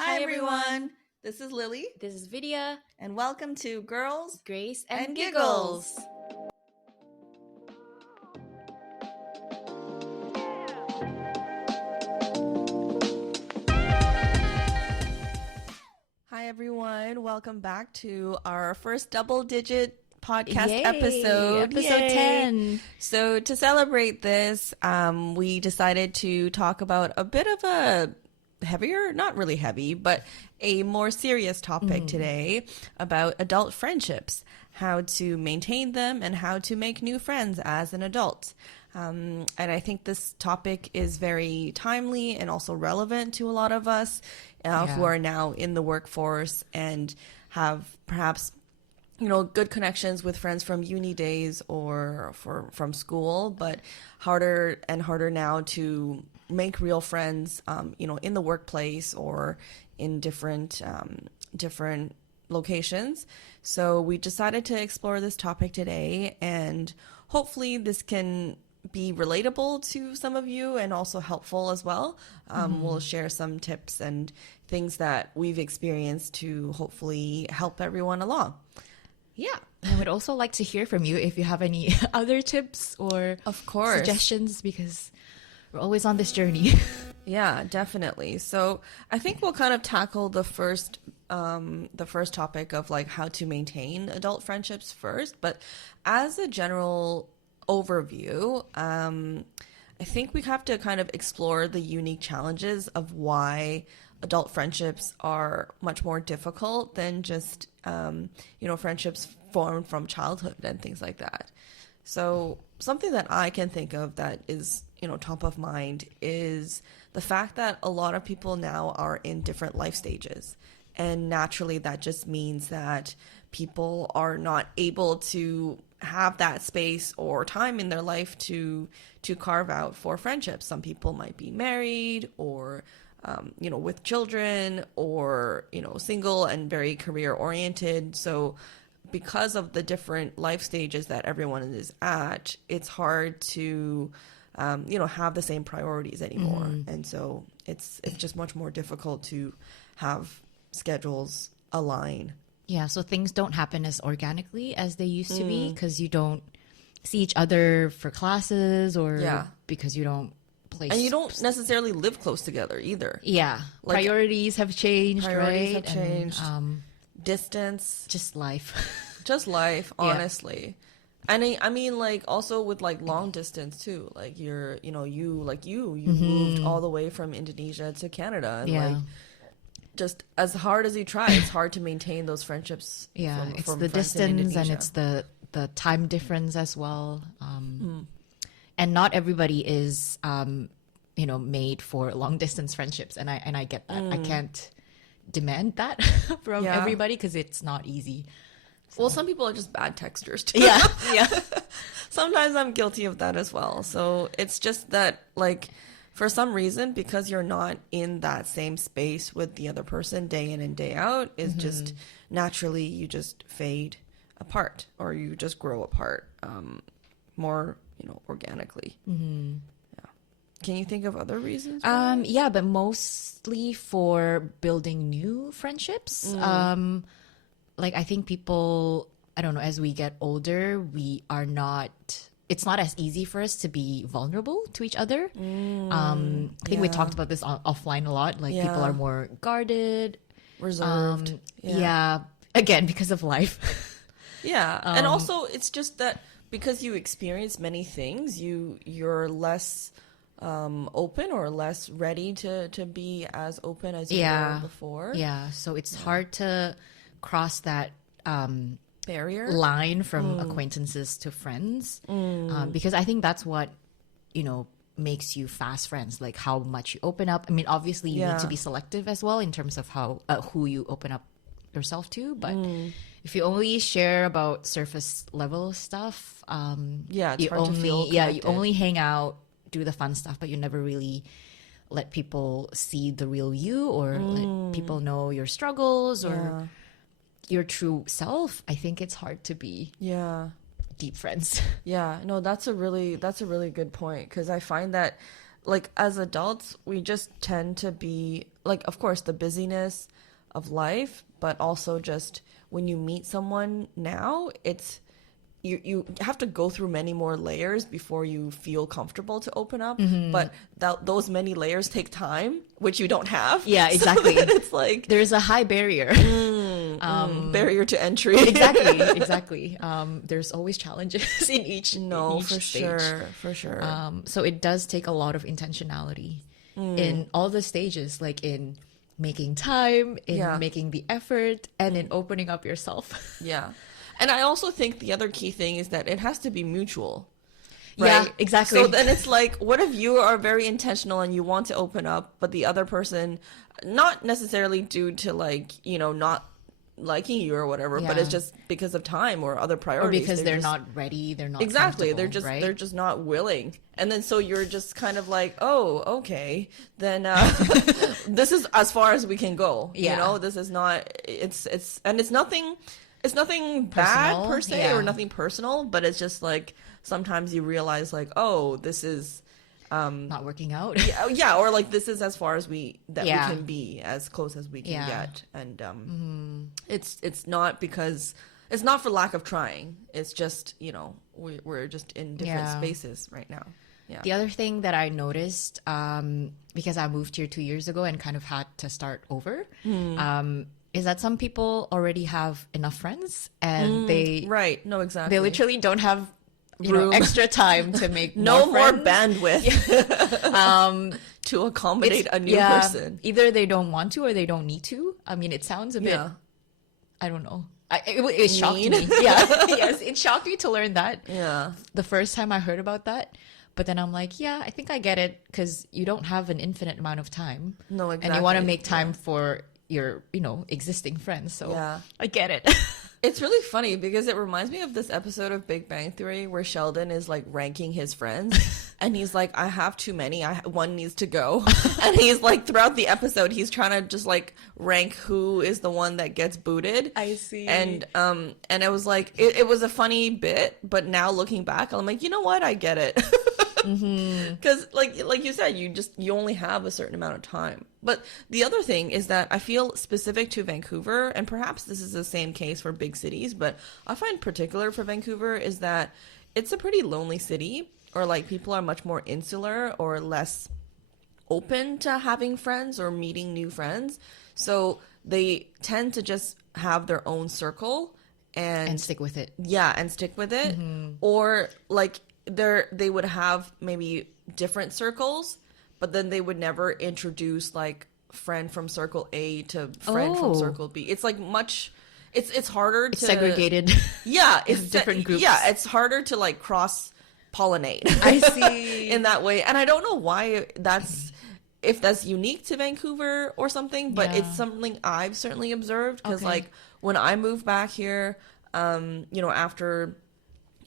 Hi everyone, this is Lily, This is Vidia, and welcome to Girls Grace, and and Giggles. Giggles. Hi everyone, welcome back to our first double-digit podcast Yay, episode. Episode Yay. 10. So to celebrate this, we decided to talk about a bit of a heavier, not really heavy, but a more serious topic today about adult friendships, how to maintain them and how to make new friends as an adult. And I think this topic is very timely and also relevant to a lot of us who are now in the workforce and have perhaps good connections with friends from uni days or from school, but harder and harder now to make real friends, in the workplace or in different locations. So we decided to explore this topic today, and hopefully this can be relatable to some of you and also helpful as well. We'll share some tips and things that we've experienced to hopefully help everyone along. Yeah. I would also like to hear from you if you have any other tips or Of course. suggestions, because we're always on this journey. Yeah, definitely. So I think we'll kind of tackle the first topic of like how to maintain adult friendships first. But as a general overview, I think we have to kind of explore the unique challenges of why adult friendships are much more difficult than just, friendships formed from childhood and things like that. So something that I can think of that is, top of mind is the fact that a lot of people now are in different life stages. And naturally, that just means that people are not able to have that space or time in their life to carve out for friendships. Some people might be married or with children or, single and very career oriented. So because of the different life stages that everyone is at, it's hard to, have the same priorities anymore. And so it's just much more difficult to have schedules align. Yeah, so things don't happen as organically as they used to be, because you don't see each other for classes or because you don't play. And you don't necessarily live close together either. Yeah, Like, priorities have changed, priorities right? have changed. And, Distance. just life. Just life, honestly. And I mean, like, also with like long distance too. Like you moved all the way from Indonesia to Canada, and like just as hard as you try, it's hard to maintain those friendships. Yeah, from it's the friends in distance and Indonesia. it's the time difference as well. And not everybody is made for long distance friendships, and I get that. I can't demand that from everybody because it's not easy. Well, some people are just bad texters too. Yeah. Sometimes I'm guilty of that as well. So it's just that, like, for some reason, because you're not in that same space with the other person day in and day out, is just naturally you just fade apart or you just grow apart more, organically. Yeah. Can you think of other reasons? Yeah, but mostly for building new friendships. Like, I think people, I don't know, as we get older, it's not as easy for us to be vulnerable to each other. I think we talked about this offline a lot. Like, people are more guarded. Reserved. Yeah. Again, because of life. Yeah. And also, it's just that because you experience many things, you're less open or less ready to be as open as you were before. Yeah. So it's hard to cross that barrier line from acquaintances to friends, because I think that's what makes you fast friends, like how much you open up. I mean, obviously you need to be selective as well in terms of how who you open up yourself to, but if you only share about surface level stuff, it's you hard to feel you connected. only hang out, do the fun stuff, but you never really let people see the real you or let people know your struggles or your true self. I think it's hard to be deep friends. Yeah, no, that's a really good point, because I find that, like, as adults, we just tend to be like, of course, the busyness of life, but also just when you meet someone now, it's you have to go through many more layers before you feel comfortable to open up. But those many layers take time, which you don't have. Yeah, exactly. So it's like there's a high barrier. barrier to entry. Exactly. There's always challenges in each No, in each for stage. sure, for sure. So it does take a lot of intentionality in all the stages, like in making time, in Yeah. making the effort, and in opening up yourself. Yeah. And I also think the other key thing is that it has to be mutual. Yeah, Right? exactly. So then it's like, what if you are very intentional and you want to open up, but the other person, not necessarily due to like, not liking you or whatever, but Yeah. it's just because of time or other Or priorities. because they're just- not ready, they're not Exactly. comfortable, right? They're just not willing. And then so you're just kind of like, oh, okay, then this is as far as we can go. Yeah. This is not, and it's nothing bad Personal, per se yeah. or nothing personal, but it's just like sometimes you realize like, oh, this is Not working out. yeah, or like this is as far as we Yeah. can be, as close as we can Yeah. get. And it's not because it's not for lack of trying. It's just, we're just in different Yeah. spaces right now. Yeah. The other thing that I noticed, because I moved here 2 years ago and kind of had to start over, is that some people already have enough friends and they Right. No, exactly. literally don't have Room. extra time to make no more friends. bandwidth to accommodate a new person. Either they don't want to or they don't need to. I mean, it sounds a bit, Yeah. I don't know. It shocked Mean? me. Yeah, yes, it shocked me to learn that Yeah. the first time I heard about that. But then I'm like, yeah, I think I get it because you don't have an infinite amount of time. No, And you want to exactly. make time for your, existing friends. So Yeah. I get it. It's really funny because it reminds me of this episode of Big Bang Theory where Sheldon is like ranking his friends and he's like, I have too many. One needs to go. And he's like, throughout the episode, he's trying to just like rank who is the one that gets booted. I see. And it was like, it was a funny bit, but now looking back, I'm like, you know what? I get it. Because like you said, you only have a certain amount of time. But the other thing is that I feel specific to Vancouver, and perhaps this is the same case for big cities, but I find particular for Vancouver is that it's a pretty lonely city, or like people are much more insular or less open to having friends or meeting new friends. So they tend to just have their own circle and stick with it. yeah, and stick with it. Or like they would have maybe different circles, but then they would never introduce like friend from circle A to friend from Oh. circle B. It's like it's harder It's to segregated. Yeah, it's different groups. Yeah, it's harder to like cross pollinate. I see. In that way. And I don't know why if that's unique to Vancouver or something, but Yeah. it's something I've certainly observed because Okay. like when I moved back here,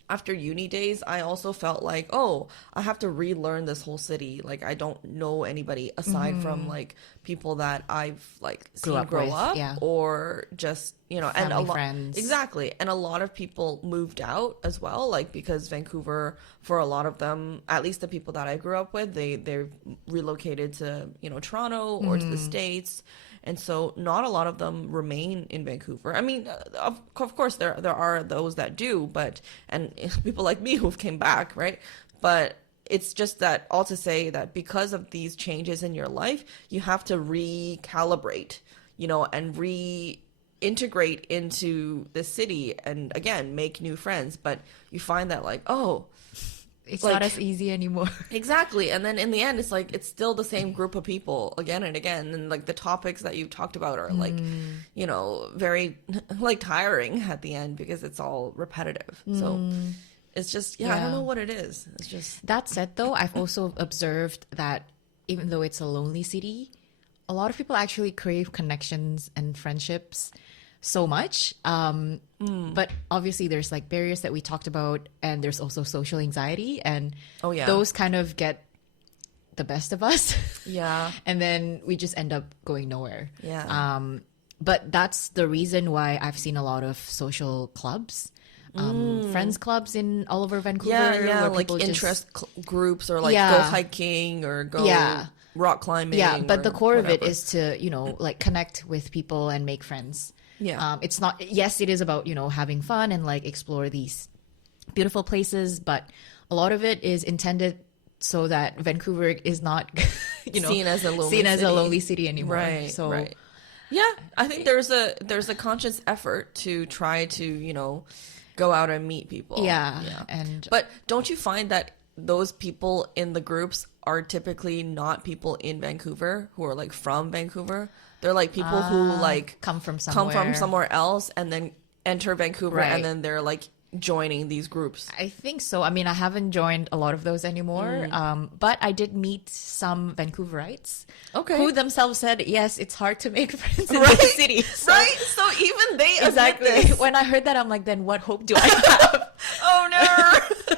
after uni days, I also felt like, oh, I have to relearn this whole city. Like I don't know anybody aside from like people that I've like Grew seen up grow with, up yeah. or just, and a Family, lot friends. exactly. And a lot of people moved out as well, like because Vancouver, for a lot of them, at least the people that I grew up with, they're relocated to, Toronto or to the States. And so not a lot of them remain in Vancouver. I mean, of course, there are those that do, and people like me who've came back, right? But it's just that all to say that because of these changes in your life, you have to recalibrate, and reintegrate into the city and again, make new friends. But you find that like, oh, It's like- not as easy anymore. exactly. And then in the end, it's like, it's still the same group of people again and again. And like the topics that you've talked about are like, very like tiring at the end because it's all repetitive. So it's just, I don't Yeah. know what it is. It's just, That said, though, I've also observed that even though it's a lonely city, a lot of people actually crave connections and friendships so much. But obviously, there's like barriers that we talked about, and there's also social anxiety, and Oh, yeah. those kind of get the best of us. yeah. And then we just end up going nowhere. Yeah. But that's the reason why I've seen a lot of social clubs, friends clubs in all over Vancouver. Yeah. where Like people just- interest groups or like Yeah. go hiking or go. Yeah. rock climbing. Yeah, but the core of it whatever. is to, like connect with people and make friends. Yeah. It's not, yes, it is about, having fun and like explore these beautiful places, but a lot of it is intended so that Vancouver is not, Seen as a lonely seen as a city. lonely city anymore. Right. So Right. Yeah, I think there's a conscious effort to try to, go out and meet people. yeah, and But don't you find that those people in the groups are typically not people in Vancouver who are like from Vancouver? They're like people who like come from somewhere else and then enter Vancouver Right. and then they're like joining these groups. I think so. I mean, I haven't joined a lot of those anymore, but I did meet some Vancouverites Okay. who themselves said, yes, it's hard to make friends in Right. the city. So, Right? So even they admit exactly. this. When I heard that, I'm like, then what hope do I have? Oh no.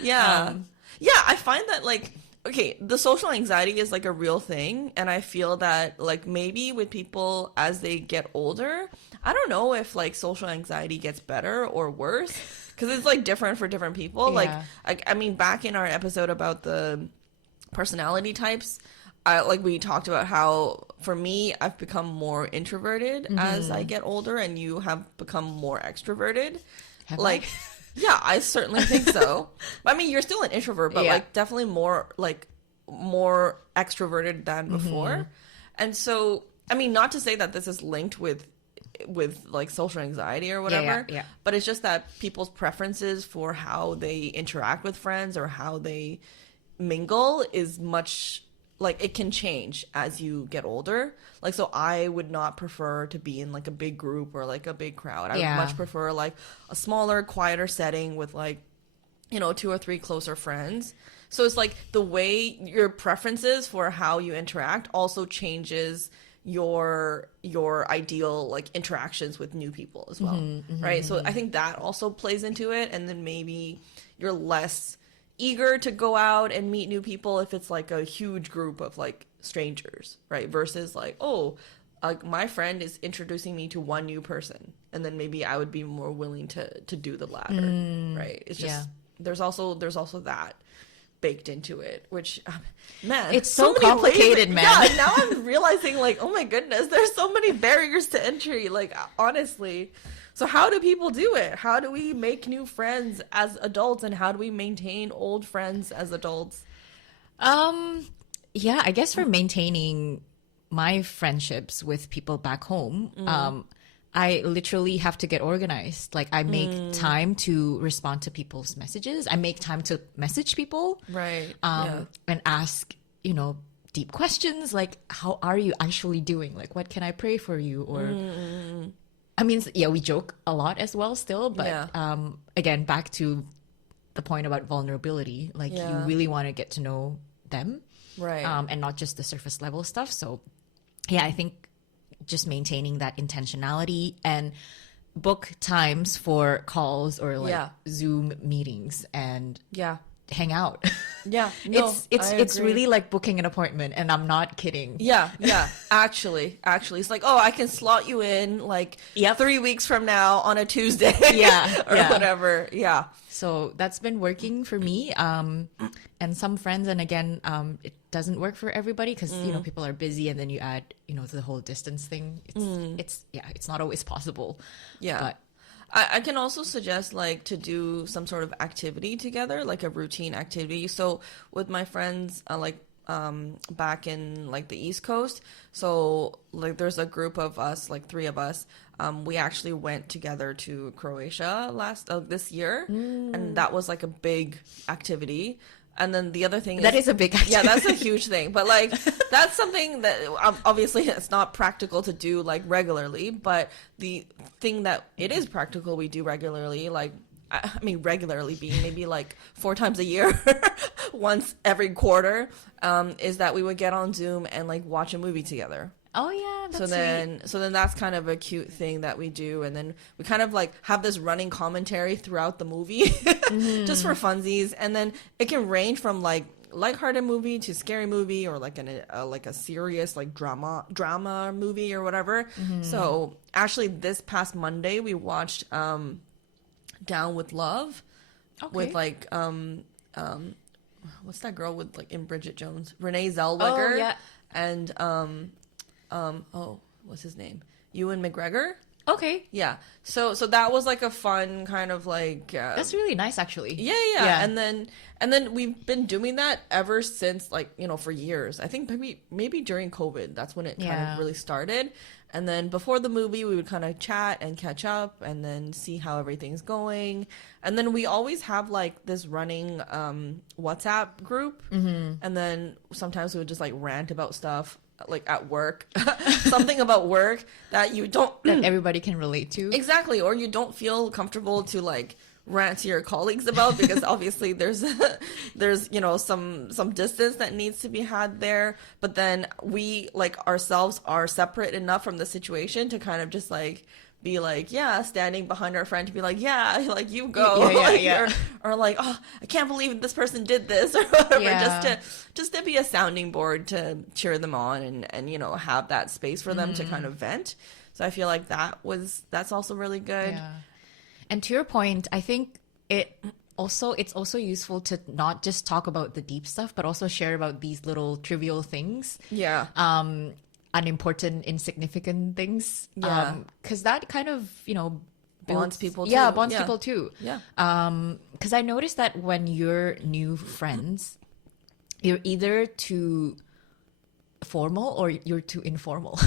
Yeah. Yeah, I find that like okay, the social anxiety is like a real thing and I feel that like maybe with people as they get older, I don't know if like social anxiety gets better or worse because it's like different for different people. Yeah. Like I mean back in our episode about the personality types, like we talked about how for me I've become more introverted as I get older and you have become more extroverted. Have Like I? yeah, I certainly think so. I mean, you're still an introvert, but Yeah. like definitely more extroverted than before. And so, I mean, not to say that this is linked with like social anxiety or whatever, yeah. but it's just that people's preferences for how they interact with friends or how they mingle is much like it can change as you get older. Like, so I would not prefer to be in like a big group or like a big crowd. I Yeah. would much prefer like a smaller, quieter setting with like, 2 or 3 closer friends. So it's like the way your preferences for how you interact also changes your ideal like interactions with new people as well. Right? So I think that also plays into it. And then maybe you're less eager to go out and meet new people if it's like a huge group of like strangers, right? Versus like, oh, like my friend is introducing me to one new person, and then maybe I would be more willing to do the latter, right? It's just yeah. there's also that baked into it, which man, It's so many complicated, man. Yeah, now I'm realizing like, oh my goodness, there's so many barriers to entry. Like honestly. So how do people do it? How do we make new friends as adults and how do we maintain old friends as adults? Yeah, I guess for maintaining my friendships with people back home, I literally have to get organized. Like I make time to respond to people's messages. I make time to message people. Right. And ask, deep questions like, how are you actually doing? Like, what can I pray for you? Or I mean, yeah, we joke a lot as well still, but Yeah. Again, back to the point about vulnerability, like you Yeah. really want to get to know them, Right. and not just the surface level stuff. So yeah, I think just maintaining that intentionality and book times for calls or like Yeah. Zoom meetings and Yeah. hang out. Yeah. No, It's I agree. really like booking an appointment, and I'm not kidding. Yeah, yeah. Actually, it's like, oh, I can slot you in like Yep. 3 weeks from now on a Tuesday. Yeah, or yeah. whatever. Yeah. So that's been working for me, and some friends. And again, it doesn't work for everybody because people are busy, and then you add the whole distance thing. It's not always possible. Yeah. But I can also suggest like to do some sort of activity together, like a routine activity. So with my friends, back in like the East Coast, so like there's a group of us, like 3 of us. We actually went together to Croatia this year, and that was like a big activity. And then the other thing that is a big activity. yeah, that's a huge thing. But like that's something that obviously it's not practical to do like regularly. But the thing that it is practical we do regularly, like I mean regularly being maybe like 4 times a year, once every quarter, is that we would get on Zoom and like watch a movie together. Oh yeah, that's So then that's kind of a cute thing that we do, and then we kind of like have this running commentary throughout the movie, just for funsies, and then it can range from like lighthearted movie to scary movie or like a serious like drama movie or whatever. So actually, this past Monday we watched Down with Love Okay. with like what's that girl with like in Bridget Jones? Renee Zellweger. Oh, yeah. And what's his name? Ewan McGregor. Okay. Yeah. So that was like a fun kind of like That's really nice, actually. yeah. And then we've been doing that ever since, like, you know, for years. I think maybe during COVID, that's when it kind of really started. And then before the movie, we would kind of chat and catch up and then see how everything's going. And then we always have like this running WhatsApp group. And then sometimes we would just like rant about stuff like at work, something about work that you don't That everybody can relate to. exactly, or you don't feel comfortable to like rant to your colleagues about, because obviously there's you know some distance that needs to be had there, but then we like ourselves are separate enough from the situation to kind of just like be like, yeah, standing behind our friend to be like, yeah, like you go, or like, oh, I can't believe this person did this, or whatever, just to be a sounding board to cheer them on and you know have that space for them to kind of vent. So I feel like that's also really good. Yeah. And to your point, I think it's also useful to not just talk about the deep stuff, but also share about these little trivial things. Yeah. Unimportant, insignificant things. Yeah. Because that kind of, you know, bonds people too. Yeah, bonds people too. Yeah. Because I noticed that when you're new friends, you're either too formal or you're too informal.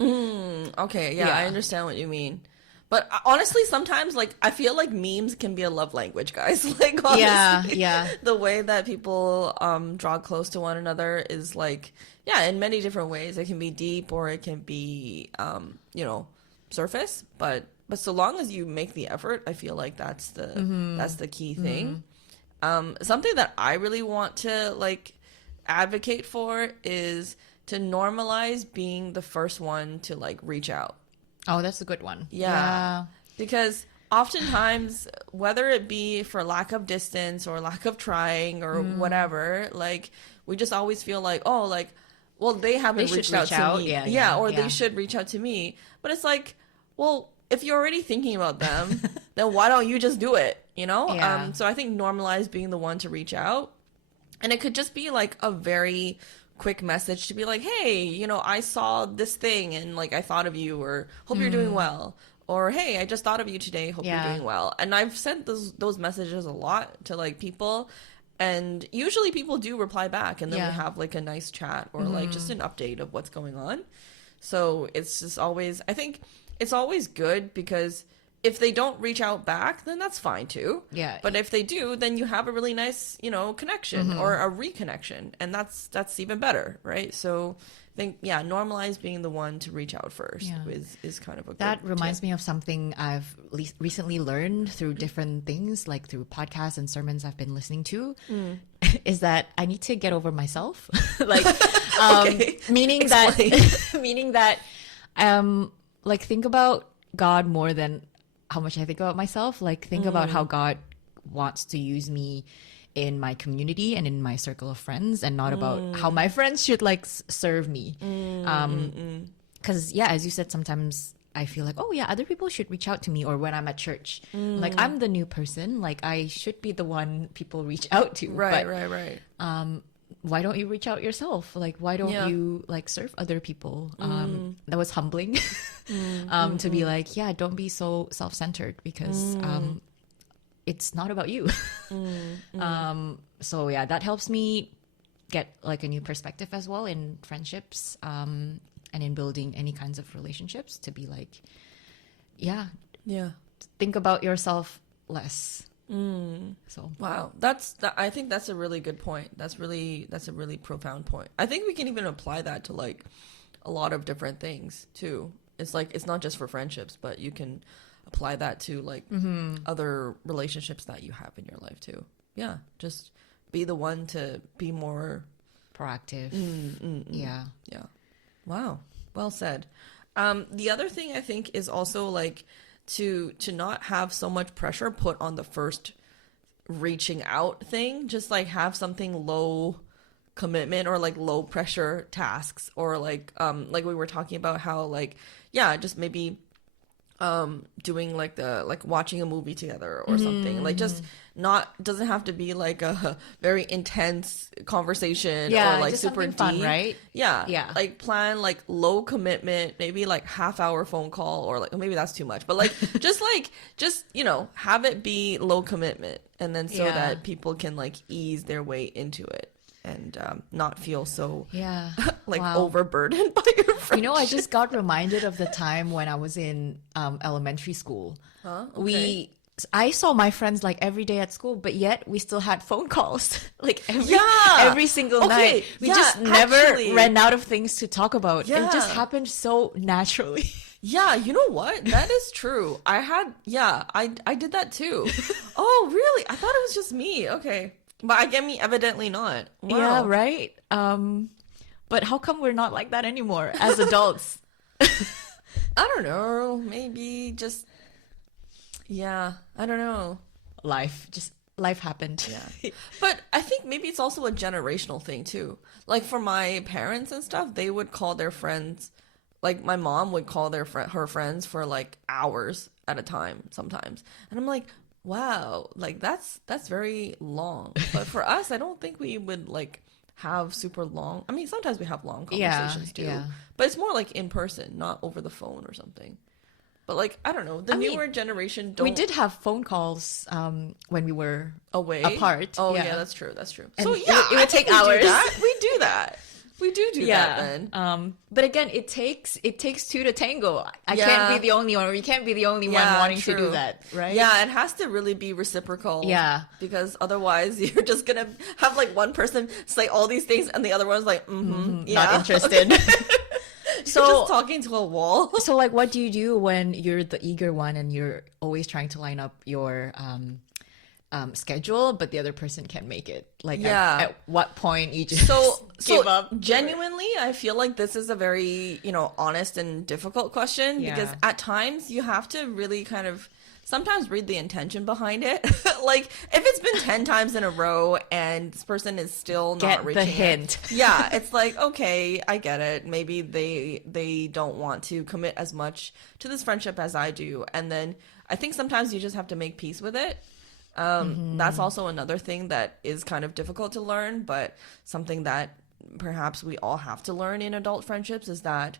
Okay, yeah, I understand what you mean. But honestly, sometimes, like, I feel like memes can be a love language, guys. Like, honestly, the way that people draw close to one another is, like, yeah, in many different ways. It can be deep or it can be, you know, surface. But so long as you make the effort, I feel like that's the key thing. Something that I really want to, like, advocate for is to normalize being the first one to, like, reach out. Oh, that's a good one. Yeah. Because oftentimes, whether it be for lack of distance or lack of trying or whatever, like, we just always feel like, oh, like, well, they haven't reached out to me. Or they should reach out to me. But it's like, well, if you're already thinking about them, then why don't you just do it, you know? Yeah. So I think normalize being the one to reach out. And it could just be like a very quick message to be like, hey, you know, I saw this thing and like I thought of you, or hope you're doing well, or hey, I just thought of you today, hope you're doing well. And I've sent those messages a lot to like people, and usually people do reply back, and then we have like a nice chat or like just an update of what's going on. So it's just always, I think it's always good, because if they don't reach out back, then that's fine too. Yeah. But if they do, then you have a really nice, you know, connection or a reconnection, and that's even better, right? So I think, yeah, normalize being the one to reach out first is kind of a that good reminds tip. me of something I've recently learned through different things, like through podcasts and sermons I've been listening to, is that I need to get over myself. Like, meaning that, like, think about God more than how much I think about myself. Like, think about how God wants to use me in my community and in my circle of friends, and not about how my friends should like serve me. Because as you said, sometimes I feel like, oh yeah, other people should reach out to me, or when I'm at church, like I'm the new person, like I should be the one people reach out to. Right. Why don't you reach out yourself? Like, why don't you like serve other people? That was humbling to be like, yeah, don't be so self-centered, because it's not about you. So yeah, that helps me get like a new perspective as well in friendships, and in building any kinds of relationships, to be like, think about yourself less. So wow, I think that's a really good point. That's a really profound point. I think we can even apply that to like a lot of different things too. It's like, it's not just for friendships, but you can apply that to like other relationships that you have in your life too. Yeah, just be the one to be more proactive. Yeah. Wow, well said. The other thing I think is also like to not have so much pressure put on the first reaching out thing. Just like have something low commitment or like low pressure tasks, or like we were talking about how like, yeah, just maybe doing like watching a movie together or something. Like just not doesn't have to be like a very intense conversation or like just super something fun, deep. right? Yeah. Like plan like low commitment, maybe like half-hour phone call, or like maybe that's too much, but like just have it be low commitment, and then so that people can like ease their way into it and not feel so like overburdened by your friendship. I just got reminded of the time when I was in elementary school. Huh? Okay. I saw my friends like every day at school, but yet we still had phone calls like every single night. We just never ran out of things to talk about. Yeah. It just happened so naturally. Yeah, you know what? That is true. I did that too. Oh, really? I thought it was just me. Okay. But I get me, evidently not. Wow. Yeah, right. But how come we're not like that anymore as adults? I don't know. Maybe just, I don't know. Life happened. Yeah. But I think maybe it's also a generational thing too. Like for my parents and stuff, they would call their friends, like my mom would call her friends for like hours at a time sometimes. And I'm like, wow, like that's very long. But for us, I don't think we would like have super long. I mean, sometimes we have long conversations too. Yeah. But it's more like in person, not over the phone or something. But like, I don't know, the newer generation don't. We did have phone calls when we were away apart. Oh yeah, that's true. And so it would take hours. We do that. We do that then. But again, it takes two to tango. I can't be the only one, or you can't be the only one wanting to do that, right? Yeah, it has to really be reciprocal. Yeah. Because otherwise you're just gonna have like one person say all these things and the other one's like, not interested. So just talking to a wall. So like, what do you do when you're the eager one and you're always trying to line up your schedule, but the other person can't make it? Like, at what point you just give up? Genuinely, I feel like this is a very, honest and difficult question because at times you have to really kind of sometimes read the intention behind it. Like if it's been 10 times in a row and this person is still not reaching the hint. It's like, okay, I get it. Maybe they don't want to commit as much to this friendship as I do. And then I think sometimes you just have to make peace with it. That's also another thing that is kind of difficult to learn, but something that perhaps we all have to learn in adult friendships is that,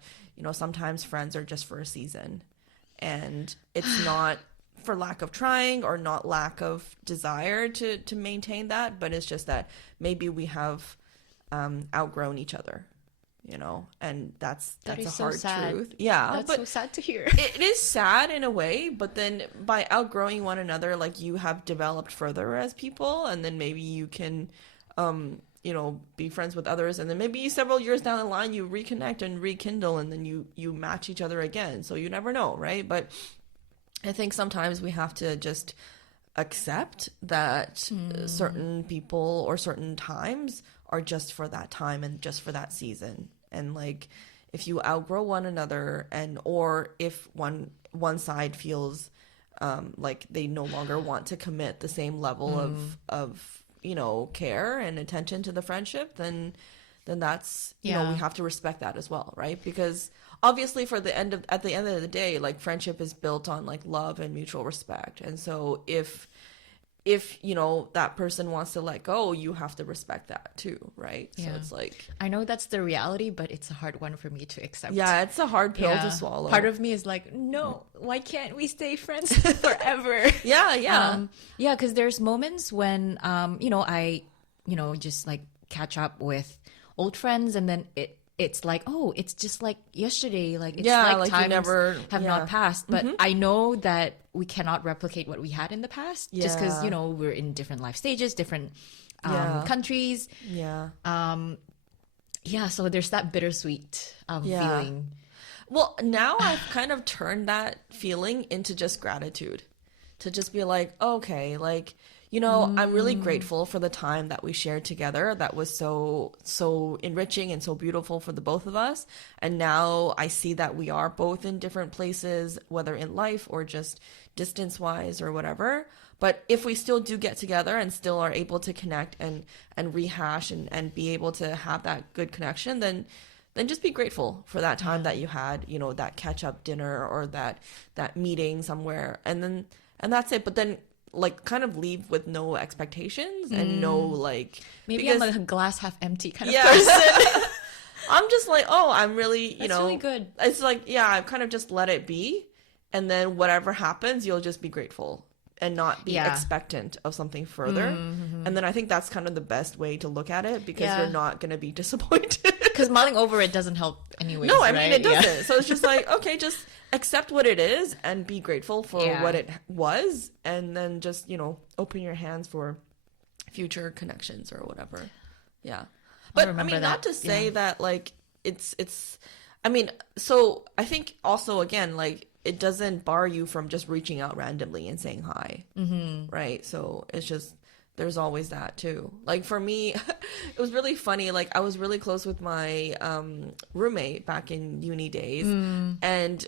sometimes friends are just for a season, and it's not for lack of trying or not lack of desire to maintain that, but it's just that maybe we have outgrown each other, and that's a hard truth. Yeah, that's so sad to hear. It is sad in a way, but then by outgrowing one another, like you have developed further as people, and then maybe you can be friends with others, and then maybe several years down the line you reconnect and rekindle, and then you match each other again. So you never know, right? But I think sometimes we have to just accept that certain people or certain times are just for that time and just for that season. And like if you outgrow one another, or if one side feels like they no longer want to commit the same level of care and attention to the friendship, then that's we have to respect that as well, right? Because obviously at the end of the day, like friendship is built on like love and mutual respect. And so if that person wants to let go, you have to respect that too, right? So it's like, I know that's the reality, but it's a hard one for me to accept. Yeah, it's a hard pill to swallow. Part of me is like, no, why can't we stay friends forever? Because there's moments when I just like catch up with old friends, and then it's like, oh, it's just like yesterday. Like it's like times never have not passed. But I know that we cannot replicate what we had in the past, just because we're in different life stages, different countries. So there's that bittersweet feeling. Well, now I've kind of turned that feeling into just gratitude, to just be like, okay, like, I'm really grateful for the time that we shared together. That was so enriching and so beautiful for the both of us. And now I see that we are both in different places, whether in life or just distance-wise or whatever. But if we still do get together and still are able to connect and rehash and be able to have that good connection, then then just be grateful for that time that you had, that catch up dinner or that meeting somewhere, and that's it. But then like kind of leave with no expectations and no like, Maybe because, I'm a glass half empty kind of person. I'm just like, oh, I'm really, That's really good. It's like, yeah, I've kind of just let it be. And then whatever happens, you'll just be grateful and not be expectant of something further. And then I think that's kind of the best way to look at it, because you're not going to be disappointed. Because mulling over it doesn't help anyways. No, I mean, right? it doesn't. So it's just like, okay, just accept what it is and be grateful for what it was. And then just, open your hands for future connections or whatever. Yeah. But I mean, not to say that like it's, I mean, so I think also, again, like it doesn't bar you from just reaching out randomly and saying hi. Right. So it's just, there's always that too. Like for me, it was really funny. Like I was really close with my roommate back in uni days. And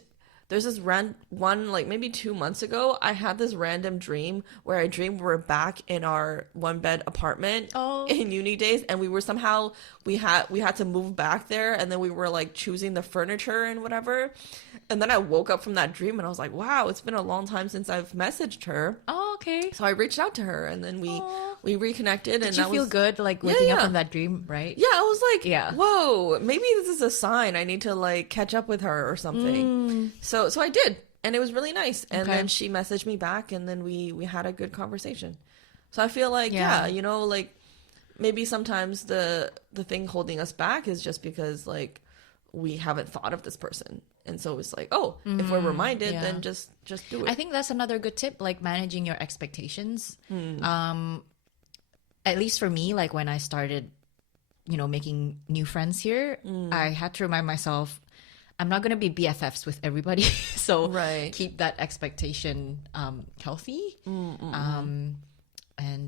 there's this one, like maybe 2 months ago, I had this random dream where I dreamed we were back in our 1-bed apartment in uni days, and we were somehow, we had to move back there, and then we were like choosing the furniture and whatever. And then I woke up from that dream and I was like, wow, it's been a long time since I've messaged her. Oh, okay. So I reached out to her, and then we reconnected. Did and you feel good, like waking up from that dream, right? Yeah, I was like, whoa, maybe this is a sign. I need to like catch up with her or something. So I did, and it was really nice. And then she messaged me back, and then we had a good conversation. So I feel like, like maybe sometimes the thing holding us back is just because like we haven't thought of this person. And so it's like, oh, if we're reminded, then just do it. I think that's another good tip, like managing your expectations. At least for me, like when I started, making new friends here, I had to remind myself, I'm not going to be BFFs with everybody. So keep that expectation healthy. And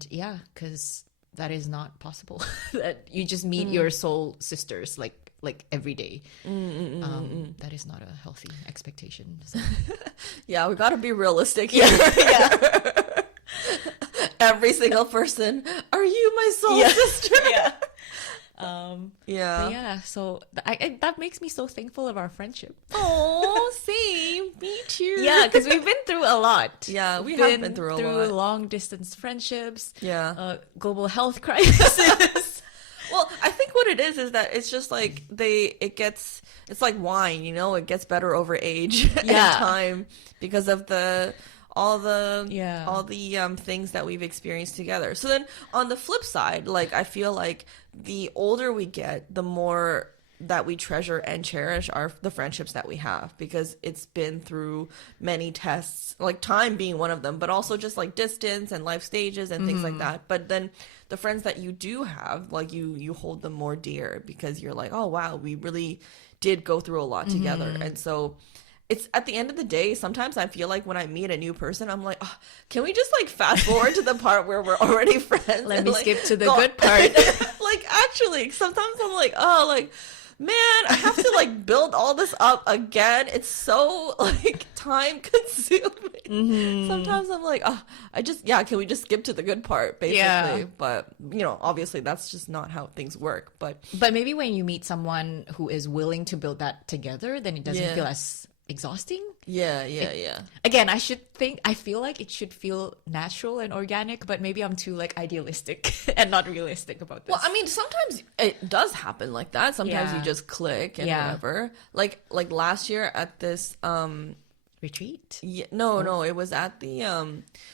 yeah, because that is not possible. That you just meet your soul sisters like every day. That is not a healthy expectation. So. Yeah, we got to be realistic here. Every single person, are you my soul sister? So that makes me so thankful of our friendship. Oh, same. Me too. Yeah, because we've been through a lot. Yeah, we have been through a lot. Long distance friendships. Yeah. Global health crisis. Well, I think what it is that it's just like it's like wine, it gets better over age and time because of all the things that we've experienced together. So then on the flip side, like I feel like the older we get, the more that we treasure and cherish the friendships that we have, because it's been through many tests, like time being one of them, but also just like distance and life stages and things like that. But then the friends that you do have, like you hold them more dear, because you're like, oh wow, we really did go through a lot together. And so it's at the end of the day, sometimes I feel like when I meet a new person, I'm like, oh, can we just like fast forward to the part where we're already friends? Let me skip to the good part. Like actually, sometimes I'm like, oh, like, man, I have to like build all this up again. It's so like time consuming. Sometimes I'm like, oh, can we just skip to the good part, basically? Yeah. But obviously that's just not how things work. But maybe when you meet someone who is willing to build that together, then it doesn't feel as exhausting. Yeah. Again, I feel like it should feel natural and organic, but maybe I'm too like idealistic and not realistic about this. Well, I mean, sometimes it does happen like that. Sometimes you just click and whatever. Like last year at this retreat. No, it was at the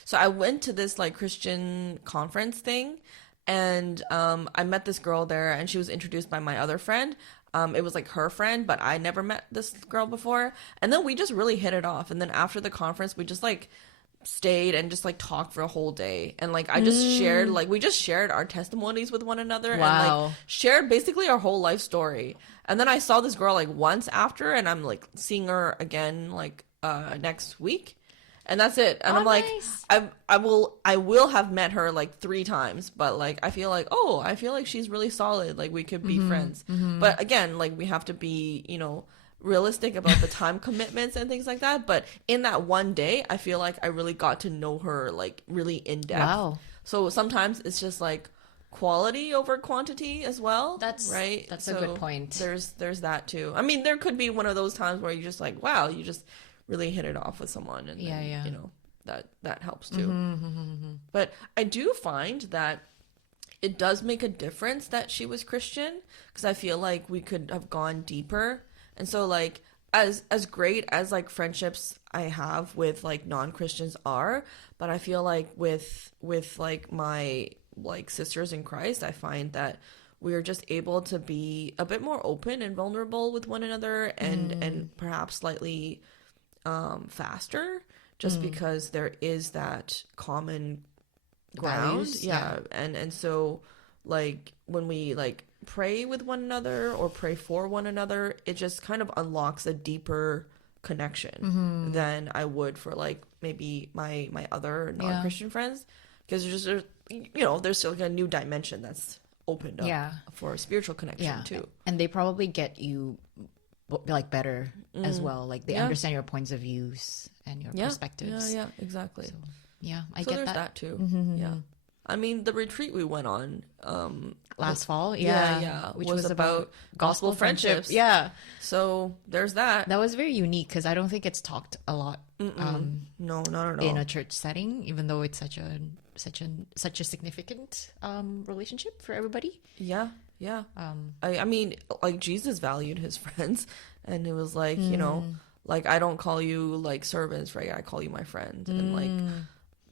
so I went to this like Christian conference thing, and I met this girl there, and she was introduced by my other friend. It was like her friend, but I never met this girl before. And then we just really hit it off. And then after the conference, we just like stayed and just like talked for a whole day. And like I just shared, like we just shared our testimonies with one another. And like shared basically our whole life story. And then I saw this girl like once after, and I'm like seeing her again like next week. And that's it. And I'm like, nice. I will have met her like 3 times, but like I feel like she's really solid. Like we could be friends. But again, like we have to be, realistic about the time commitments and things like that. But in that one day, I feel like I really got to know her like really in depth. Wow. So sometimes it's just like, quality over quantity as well. That's right. That's a good point. There's that too. I mean, there could be one of those times where you just like, wow, you just really hit it off with someone, and then, you know, that helps too. But I do find that it does make a difference that she was Christian, because I feel like we could have gone deeper. And so like as great as like friendships I have with like non-Christians are, but I feel like with like my like sisters in Christ, I find that we're just able to be a bit more open and vulnerable with one another, and perhaps slightly faster, just because there is that common ground. Values, and so like when we like pray with one another or pray for one another, it just kind of unlocks a deeper connection than I would for like maybe my other non-Christian friends, because there's you know, there's still like a new dimension that's opened up for a spiritual connection too. And they probably get you like better as well, like they understand your points of views and your perspectives. Exactly. So, I so get there's that too. Yeah, I mean, the retreat we went on last fall, which was about gospel friendships. Yeah, so there's that. That was very unique because I don't think it's talked a lot. No, not at all in a church setting, even though it's such a significant relationship for everybody. Yeah. I mean, like Jesus valued his friends, and it was like, you know, like I don't call you like servants, right? I call you my friend, and like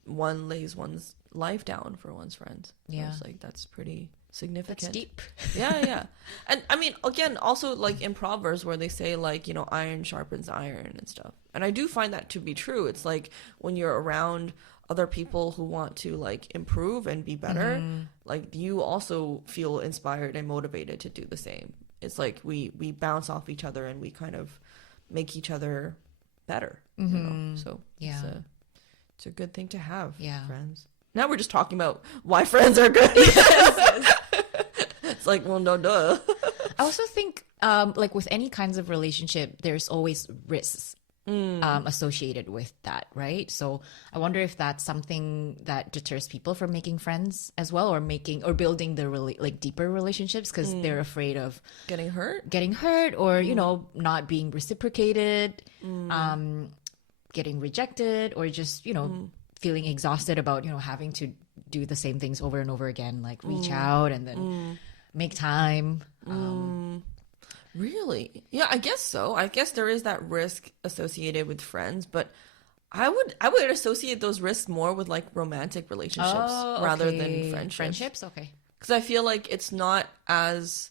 one lays one's life down for one's friends. So it's like that's pretty significant. That's deep. Yeah. And I mean, again, also like in Proverbs where they say like, you know, iron sharpens iron and stuff. And I do find that to be true. It's like when you're around other people who want to like improve and be better, like you also feel inspired and motivated to do the same. It's like we bounce off each other and we kind of make each other better. You know? So it's a good thing to have, friends. Now we're just talking about why friends are good. It's like, well, no, duh. I also think, like with any kinds of relationship, there's always risks associated with that, right? So I wonder if that's something that deters people from making friends as well, or building the like deeper relationships, because they're afraid of getting hurt, or you know, not being reciprocated, getting rejected, or just, you know, feeling exhausted about, you know, having to do the same things over and over again, like reach out and then make time. Really? Yeah, I guess so. I guess there is that risk associated with friends, but I would associate those risks more with like romantic relationships rather than friendships. Okay. Because I feel like it's not as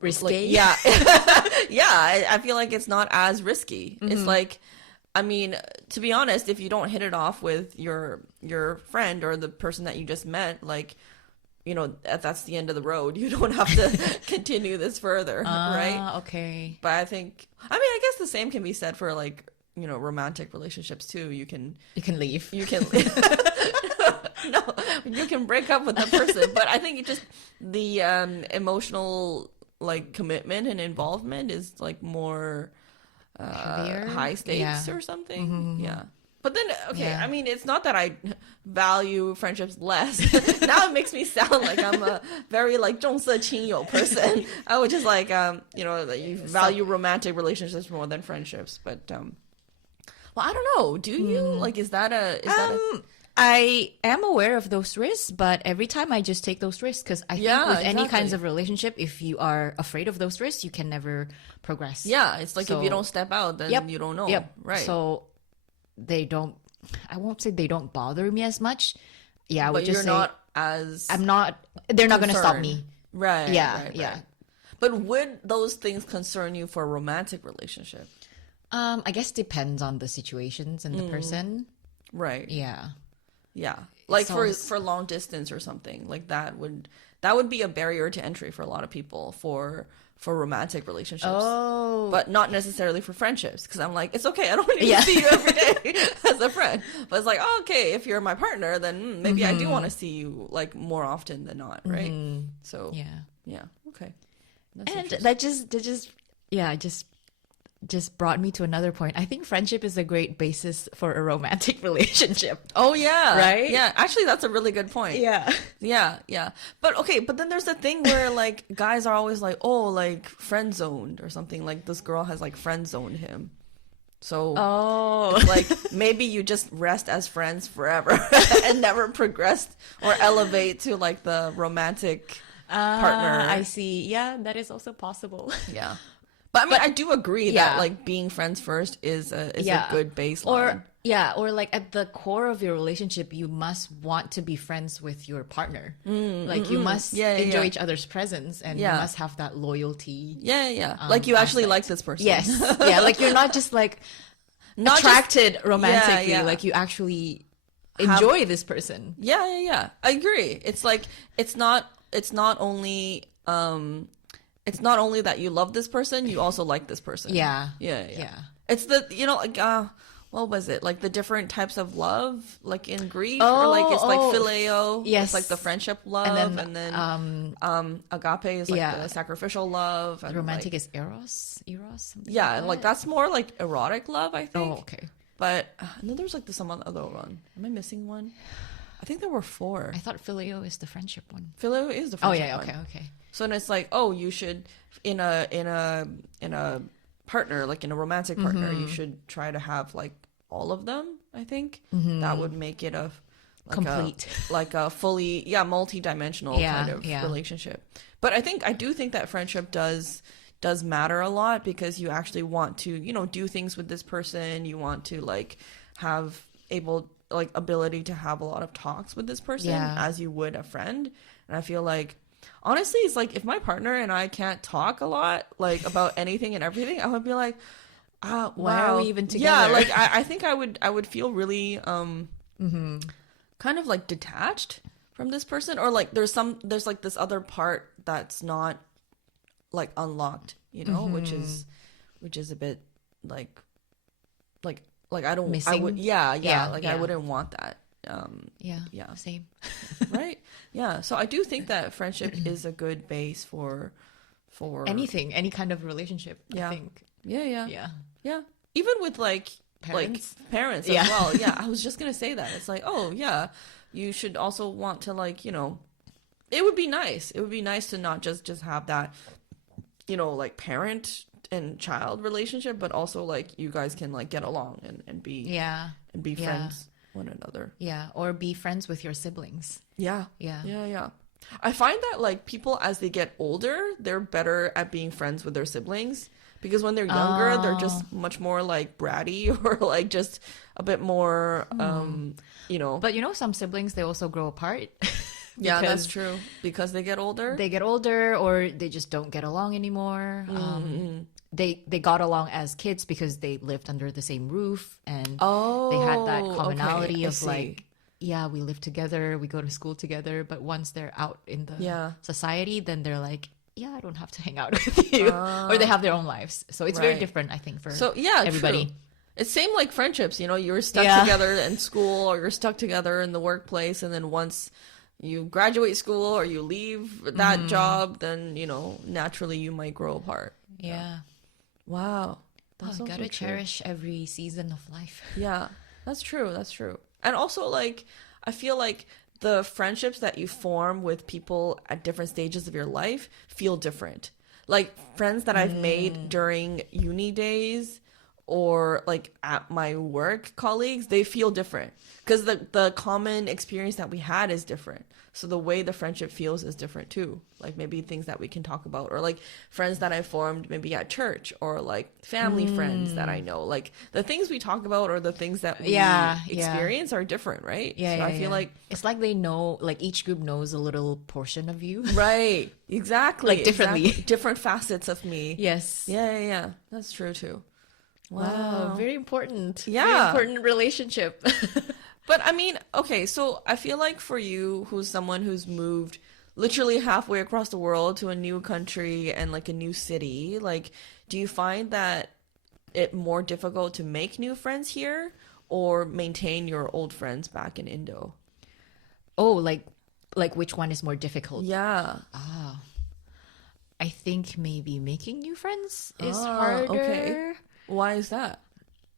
risky. Like, I feel like it's not as risky. It's like, I mean, to be honest, if you don't hit it off with your friend or the person that you just met, like, you know, that's the end of the road. You don't have to continue this further, right? Okay. But I guess the same can be said for like, you know, romantic relationships too. You can leave. You can no, you can break up with the person. But I think it just the emotional like commitment and involvement is like more high stakes or something. Yeah. But then, I mean, it's not that I value friendships less. Now it makes me sound like I'm a very, like, 重色轻友 person. I would just, like, you know, that you value romantic relationships more than friendships. But, well, I don't know. Do you? Like, is that a... I am aware of those risks, but every time I just take those risks, because I think with any kinds of relationship, if you are afraid of those risks, you can never progress. Yeah, it's like if you don't step out, then you don't know. Right. So... I won't say they don't bother me as much. Yeah, I would just say they're not going to stop me. Right. Yeah. But would those things concern you for a romantic relationship? I guess depends on the situations and the person. Right. Yeah. Like for long distance or something like that would be a barrier to entry for a lot of people for romantic relationships. But not necessarily for friendships, because I'm like, it's okay, I don't need to see you every day as a friend. But it's like, okay, if you're my partner, then maybe I do want to see you like more often than not, right? So okay. And that just just brought me to another point. I think friendship is a great basis for a romantic relationship. Oh yeah. Right? Yeah. Actually, that's a really good point. Yeah. Yeah, yeah. But okay, but then there's the thing where like guys are always like, oh, like friend zoned or something. Like this girl has like friend zoned him. So Oh. it's like maybe you just rest as friends forever and never progressed or elevate to like the romantic partner. I see. Yeah, that is also possible. Yeah. But I mean, I do agree that yeah. like being friends first is a Yeah. good baseline. Or like at the core of your relationship, you must want to be friends with your partner. Like you must enjoy each other's presence, and you must have that loyalty. Yeah, yeah. Like you actually like this person. Yes. Yeah, like you're not just like Not attracted romantically, yeah. like you actually enjoy this person. Yeah, yeah, yeah. I agree. It's like it's not only that you love this person, you also like this person. Yeah. Yeah, yeah. Yeah. It's the like what was it? Like the different types of love, like in Greek, or like it's like phileo. Yes. It's like the friendship love, and then agape is like the sacrificial love, and Romantic like, is eros. Something yeah, like like that. that's more like erotic love, I think. Oh, okay. But and then there's like some other one. Am I missing one? I think there were 4. I thought phileo is the friendship one. Phileo is the Oh friendship yeah, one. okay. So then it's like, oh, you should in a partner, like in a romantic partner, you should try to have like all of them. I think that would make it a like complete, a fully multi-dimensional kind of relationship. But I do think that friendship does matter a lot, because you actually want to do things with this person. You want to like have ability to have a lot of talks with this person as you would a friend. And I feel like honestly, it's like if my partner and I can't talk a lot like about anything and everything, I would be like, why are we even together? Yeah, like I think I would feel really kind of like detached from this person, or like there's like this other part that's not like unlocked, which is a bit like I don't missing. I would I wouldn't want that. Yeah, same. Right? Yeah. So I do think that friendship is a good base for Anything, any kind of relationship. Yeah. I think. Yeah. Even with like parents as well. Yeah. I was just gonna say that. It's like, oh yeah, you should also want to like, it would be nice. It would be nice to not just have that, like parent and child relationship, but also like you guys can like get along and be friends one another. Yeah, or be friends with your siblings. Yeah. I find that like people as they get older, they're better at being friends with their siblings, because when they're younger, they're just much more like bratty or like just a bit more But some siblings, they also grow apart. Yeah, that's true, because they get older. They get older, or they just don't get along anymore. They got along as kids because they lived under the same roof, and they had that commonality of like, we live together, we go to school together. But once they're out in the society, then they're like, I don't have to hang out with you, or they have their own lives. So it's very different, I think, for everybody. True. It's same like friendships, you're stuck together in school, or you're stuck together in the workplace, and then once you graduate school or you leave that job, then naturally you might grow apart. Yeah. Wow. That's you gotta cherish every season of life. Yeah, that's true. And also, like, I feel like the friendships that you form with people at different stages of your life feel different. Like friends that I've made during uni days, or like at my work colleagues, they feel different because the common experience that we had is different. So the way the friendship feels is different too. Like maybe things that we can talk about, or like friends that I formed maybe at church, or like family friends that I know. Like the things we talk about or the things that we experience are different, right? Yeah. So I feel like it's like they know, like each group knows a little portion of you. Right. Exactly. Like differently. Exactly. Different facets of me. Yes. Yeah. That's true too. Wow. Very important. Yeah. Very important relationship. But I mean, okay, so I feel like for you, who's someone who's moved literally halfway across the world to a new country and like a new city, like, do you find that it more difficult to make new friends here or maintain your old friends back in Indo? Oh, like which one is more difficult? Yeah. I think maybe making new friends is harder. Okay. Why is that?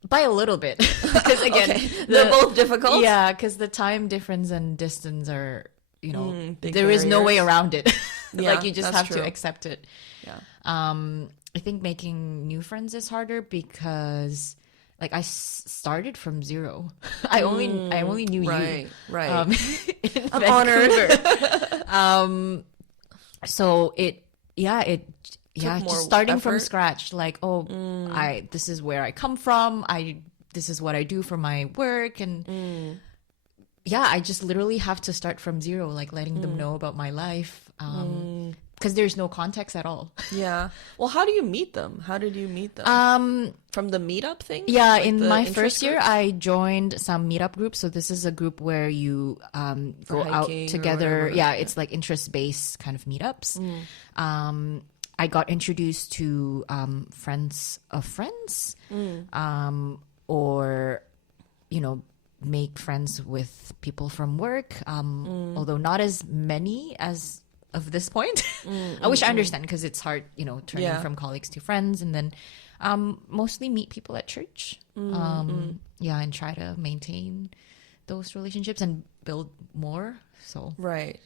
By a little bit. Because again, Okay. They're both difficult. Yeah, because the time difference and distance are, big there is no way barriers. around it. Yeah, Like you just that's have true. to accept it. Yeah. I think making new friends is harder because like started from zero. I only knew you. Right. In I'm honored. Vancouver. So it Took more just starting from effort. scratch. Like, this is where I come from. This is what I do for my work, and I just literally have to start from zero, like letting them know about my life. Because there's no context at all. Yeah. Well, how do you meet them? How did you meet them? From the meetup thing? Yeah, Like in the my interest first year, groups? I joined some meetup groups. So this is a group where you go out hiking or together. whatever. Yeah, it's like interest-based kind of meetups. I got introduced to friends of friends, or make friends with people from work. Although not as many as of this point, which I understand because it's hard, turning Yeah. from colleagues to friends, and then mostly meet people at church. Yeah, and try to maintain those relationships and build more. So Right.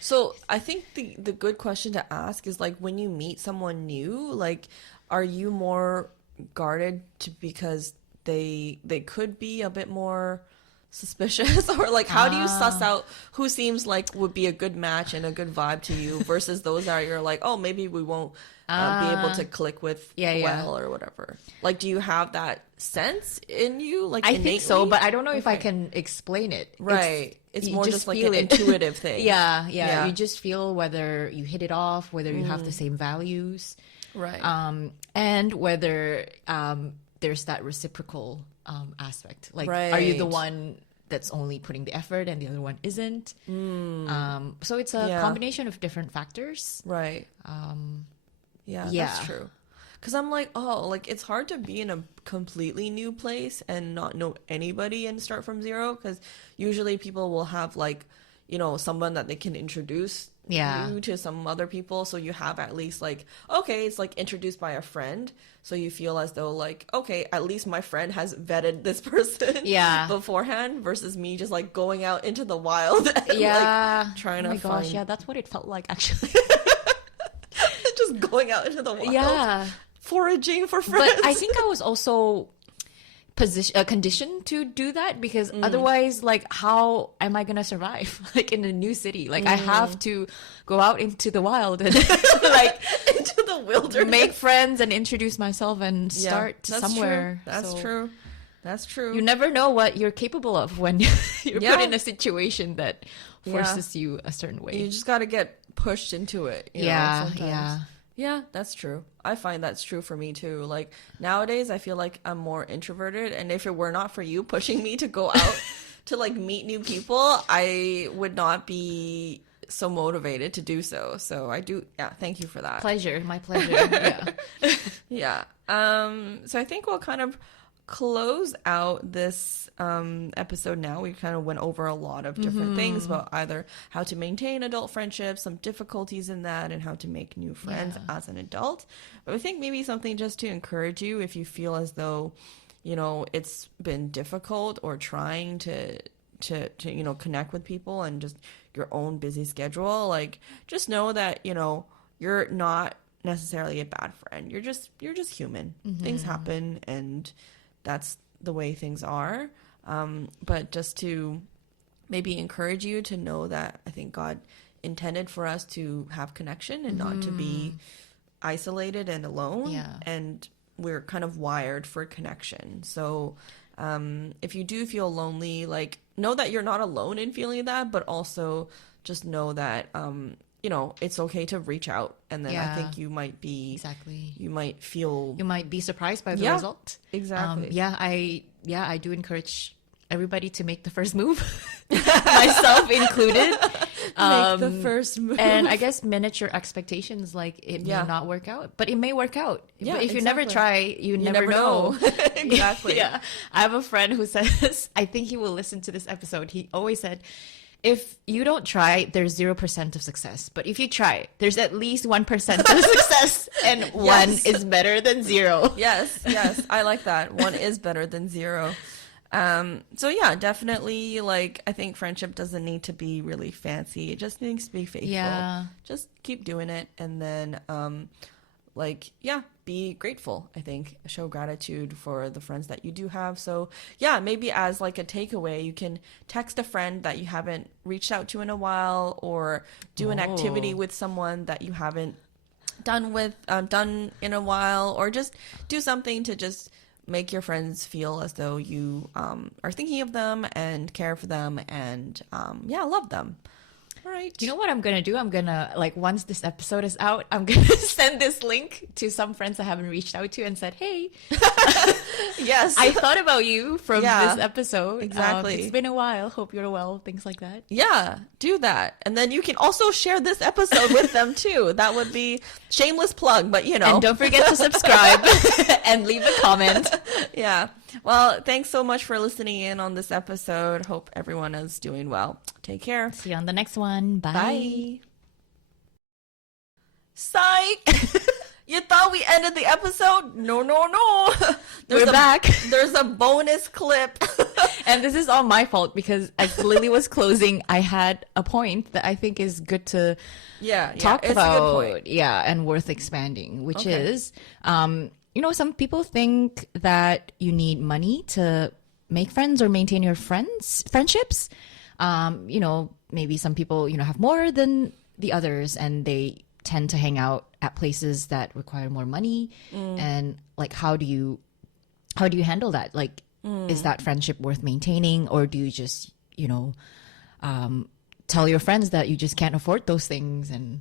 So I think the good question to ask is like when you meet someone new, like are you more guarded because they could be a bit more suspicious or like how do you suss out who seems like would be a good match and a good vibe to you versus those that you're like, oh, maybe we won't be able to click with well or whatever. Like, do you have that sense in you? Like, I think so, innately? but I don't know if I Okay. can explain it. Right. It's you more just just like feel an it. intuitive thing. Yeah. You just feel whether you hit it off, whether you have the same values, Right. and whether there's that reciprocal aspect. Like, are you the Right. one that's only putting the effort and the other one isn't? So it's a Yeah. combination of different factors. Right. Yeah, yeah. that's true. Because I'm like, oh, like it's hard to be in a completely new place and not know anybody and start from zero. Because usually people will have like, someone that they can introduce Yeah. you to some other people. So you have at least like, okay, it's like introduced by a friend. So you feel as though like, okay, at least my friend has vetted this person Yeah. beforehand versus me just like going out into the wild and Yeah. like trying oh my to gosh, find yeah, that's what it felt like actually. just going out into the wild. Yeah. Foraging for friends. But I think I was also conditioned to do that because otherwise, like, how am I gonna survive like in a new city? Like, I have to go out into the wild and like into the wilderness. make friends and introduce myself and Yeah, start that's somewhere. True. That's So true. That's true. You never know what you're capable of when you're Yeah. put in a situation that forces you a certain way. You just got to get pushed into it. Yeah, sometimes. yeah. Yeah, that's true. I find that's true for me too. Like nowadays, I feel like I'm more introverted, and if it were not for you pushing me to go out to like meet new people, I would not be so motivated to do so. So I do. Yeah, thank you for that. Pleasure, my pleasure. Yeah. Yeah. So I think we'll kind of close out this episode now. We kind of went over a lot of different things about either how to maintain adult friendships, some difficulties in that, and how to make new friends as an adult. But I think maybe something just to encourage you if you feel as though, it's been difficult or trying to connect with people and just your own busy schedule. Like, just know that, you're not necessarily a bad friend. You're just human. Things happen, and that's the way things are. But just to maybe encourage you to know that I think God intended for us to have connection and not to be isolated and alone. Yeah. And we're kind of wired for connection. So if you do feel lonely, like, know that you're not alone in feeling that, but also just know that it's okay to reach out, and then I think you might be Exactly. you might feel You might be surprised by the Yeah, result. exactly. I do encourage everybody to make the first move, myself included. Make the first move. And I guess manage your expectations. Like, it Yeah. may not work out, but it may work out. Yeah, But if you never exactly. try, you never know. Exactly. Yeah. I have a friend who says, I think he will listen to this episode. He always said, if you don't try, there's 0% of success. But if you try, there's at least 1% of success, and one is better than zero. Yes, yes, I like that. One is better than zero. So yeah, definitely, like, I think friendship doesn't need to be really fancy. It just needs to be faithful. Yeah. Just keep doing it, and then like, yeah, be grateful. I think show gratitude for the friends that you do have. So yeah, maybe as like a takeaway, you can text a friend that you haven't reached out to in a while, or do an activity with someone that you haven't done in a while, or just do something to just make your friends feel as though you are thinking of them and care for them, and yeah, love them. All right. Do you know what I'm gonna do? I'm gonna, like, once this episode is out, I'm gonna send this link to some friends I haven't reached out to and said, hey, Yes, I thought about you from Yeah, this episode. exactly. It's been a while. Hope you're well. Things like that. yeah, do that, and then you can also share this episode with them too. That would be shameless plug, but you know. And don't forget to subscribe and leave a comment. Yeah. Well, thanks so much for listening in on this episode. Hope everyone is doing well. Take care. See you on the next one. Bye. Bye. Psych! You thought we ended the episode? No, no, no. We're back. There's a bonus clip. And this is all my fault because as Lily was closing, I had a point that I think is good to talk it's about. a good point. Yeah, and worth expanding, which Okay. is, you know, some people think that you need money to make friends or maintain your friendships. You know, maybe some people, you know, have more than the others, and they tend to hang out at places that require more money. And like, how do you handle that? Like, is that friendship worth maintaining, or do you just, you know, tell your friends that you just can't afford those things? And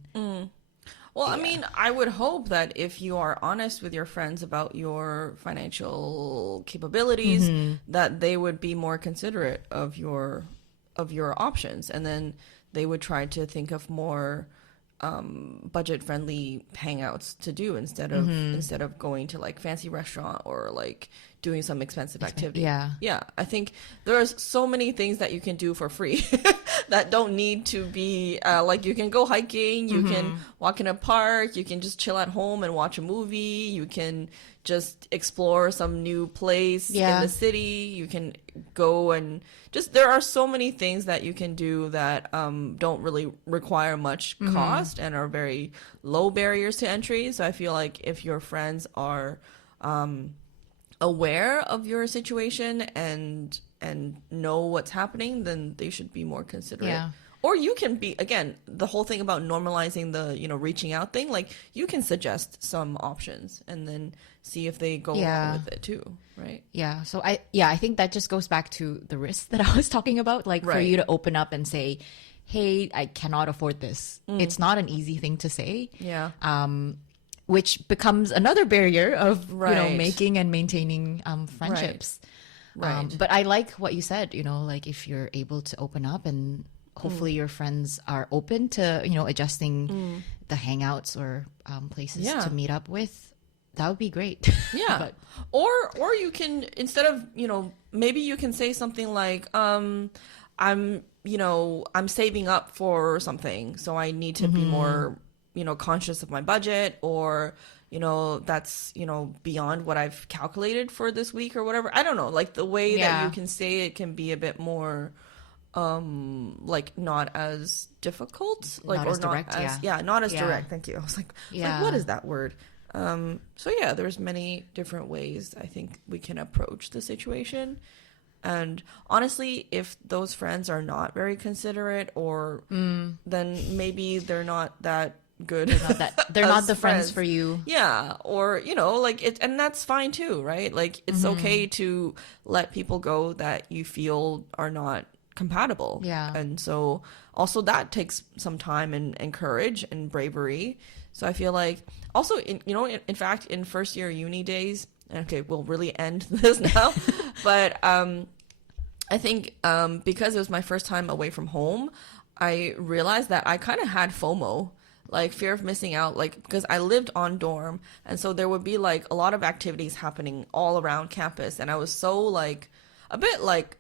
Well, I mean, I would hope that if you are honest with your friends about your financial capabilities, that they would be more considerate of your options, and then they would try to think of more budget-friendly hangouts to do instead of going to like fancy restaurant or like doing some expensive activity. Yeah. I think there's so many things that you can do for free that don't need to be like, you can go hiking, you can walk in a park, you can just chill at home and watch a movie, you can just explore some new place in the city, you can go and just, there are so many things that you can do that don't really require much cost and are very low barriers to entry. So I feel like if your friends are aware of your situation and know what's happening, then they should be more considerate. Yeah. Or you can be, again, the whole thing about normalizing the, you know, reaching out thing, like you can suggest some options and then see if they go along with it too, right? yeah, so I think that just goes back to the risk that I was talking about, like for you to open up and say, hey, I cannot afford this. It's not an easy thing to say. Yeah. Which becomes another barrier of you know, making and maintaining friendships. Right. But I like what you said, you know, like if you're able to open up and hopefully your friends are open to, you know, adjusting the hangouts or places to meet up with, that would be great. Yeah. But, or you can, instead of, you know, maybe you can say something like, I'm saving up for something, so I need to be more, you know, conscious of my budget, or, you know, that's, you know, beyond what I've calculated for this week or whatever. I don't know, like the way that you can say it can be a bit more like not as difficult, like, not or as direct, not as direct. Thank you. I was like, what is that word? So yeah, there's many different ways I think we can approach the situation. And honestly, if those friends are not very considerate, or then maybe they're not that good. they're not the friends for you. Yeah. Or, you know, like it, and that's fine too, right? Like it's okay to let people go that you feel are not compatible. Yeah. And so also that takes some time and courage and bravery. So I feel like also, in fact, in first year uni days, okay, we'll really end this now, but I think because it was my first time away from home, I realized that I kind of had FOMO, like fear of missing out, like because I lived on dorm, and so there would be like a lot of activities happening all around campus, and I was so like a bit like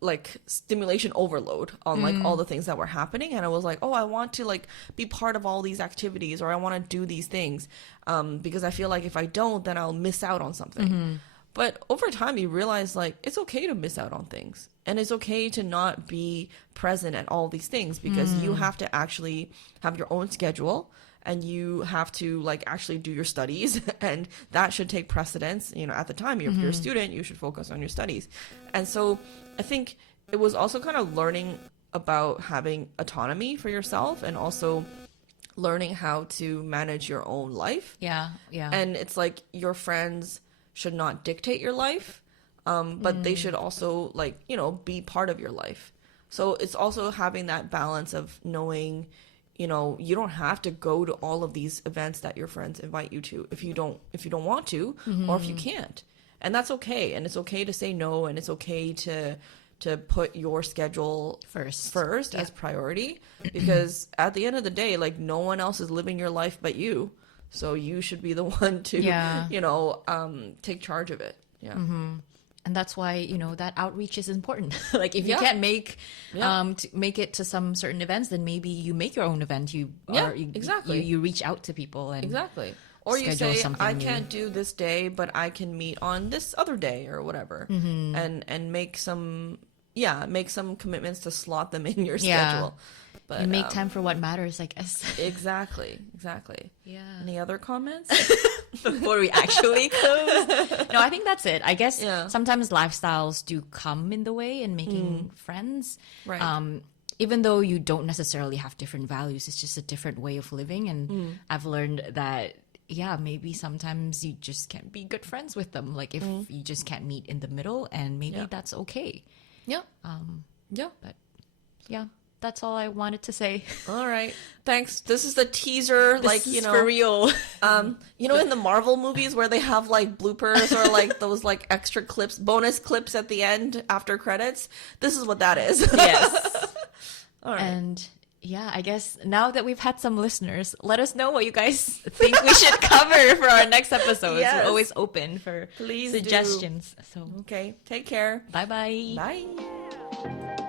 like stimulation overload on like all the things that were happening, and I was like, oh, I want to like be part of all these activities, or I want to do these things, because I feel like if I don't, then I'll miss out on something. But over time you realize like it's okay to miss out on things, and it's okay to not be present at all these things, because you have to actually have your own schedule, and you have to like actually do your studies, and that should take precedence. You know, at the time, if you're a student, you should focus on your studies. And so I think it was also kind of learning about having autonomy for yourself, and also learning how to manage your own life. Yeah. And it's like your friends should not dictate your life, but they should also like, you know, be part of your life. So it's also having that balance of knowing, you know, you don't have to go to all of these events that your friends invite you to if you don't want to, or if you can't. And that's okay. And it's okay to say no, and it's okay to put your schedule first as priority, because at the end of the day, like, no one else is living your life but you. So you should be the one to, you know, take charge of it. Yeah. And that's why, you know, that outreach is important. Like, if you can't make make it to some certain events, then maybe you make your own event. You reach out to people and or you say, I new. can't do this day, but I can meet on this other day or whatever, and make some commitments to slot them in your schedule. But you make time for what matters, I guess. Exactly. Yeah. Any other comments before we actually close? No, I think that's it. I guess sometimes lifestyles do come in the way in making friends. Right. Even though you don't necessarily have different values, it's just a different way of living. And I've learned that, maybe sometimes you just can't be good friends with them. Like, if you just can't meet in the middle, and maybe that's okay. Yeah. But yeah. That's all I wanted to say. All right. Thanks. This is the teaser. This is for real. You know, in the Marvel movies where they have like bloopers or like those like extra clips, bonus clips at the end after credits. This is what that is. Yes. All right. And I guess now that we've had some listeners, let us know what you guys think we should cover for our next episodes. Yes. We're always open for suggestions. So okay. Take care. Bye-bye. Bye.